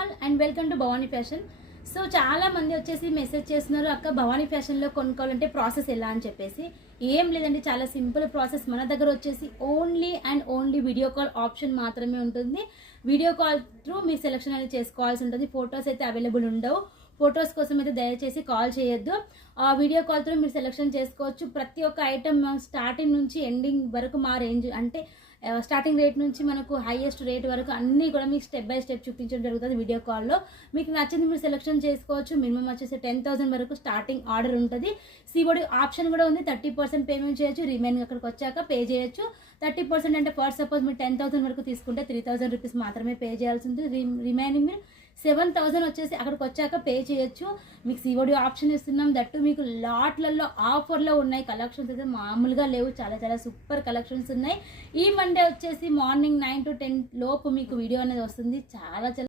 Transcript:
All and welcome to Bhavani fashion. So చాలా మంది వచ్చేసి మెసేజ్ చేస్తున్నారు, అక్క భవానీ ఫ్యాషన్లో కొనుక్కోవాలంటే ప్రాసెస్ ఎలా అని చెప్పేసి. ఏం లేదండి, చాలా సింపుల్ ప్రాసెస్. మన దగ్గర వచ్చేసి only and only video call option మాత్రమే ఉంటుంది. వీడియో కాల్ త్రూ మీరు సెలెక్షన్ అనేది చేసుకోవాల్సి ఉంటుంది. ఫొటోస్ అయితే అవైలబుల్ ఉండవు. ఫొటోస్ కోసం అయితే దయచేసి కాల్ చేయొద్దు. వీడియో కాల్ త్రూ మీరు సెలెక్షన్ చేసుకోవచ్చు. ప్రతి ఒక్క ఐటమ్ స్టార్టింగ్ నుంచి ఎండింగ్ వరకు మా రేంజ్ అంటే స్టార్టింగ్ రేట్ నుంచి మనకు హైయెస్ట్ రేట్ వరకు అన్నీ కూడా మీకు స్టెప్ బై స్టెప్ చూపించడం జరుగుతుంది వీడియో కాల్లో. మీకు నచ్చింది మీరు సెలెక్షన్ చేసుకోవచ్చు. మినిమం వచ్చేసి 10,000 వరకు స్టార్టింగ్ ఆర్డర్ ఉంటుంది. సిఓడి ఆప్షన్ కూడా ఉంది. 30% పేమెంట్ చేయొచ్చు. రిమైనింగ్ అక్కడికి వచ్చాక పే చేయొచ్చు. 30% అంటే ఫర్ సపోజ్ మీరు 10,000 వరకు తీసుకుంటే 3,000 రూపీస్ మాత్రమే పే చేయాల్సి ఉంటుంది. రిమైనింగ్ మీరు 7,000 వచ్చేసి అక్కడికి వచ్చాక పే చేయొచ్చు. మీకు సిఓడి ఆప్షన్ ఇస్తున్నాం. దట్టు మీకు లాట్లలో ఆఫర్లో ఉన్నాయి. కలెక్షన్స్ అయితే మామూలుగా లేవు. చాలా చాలా సూపర్ కలెక్షన్స్ ఉన్నాయి. ఈ మండే వచ్చేసి మార్నింగ్ 9 to 10 లోపు మీకు వీడియో అనేది వస్తుంది. చాలా చాలా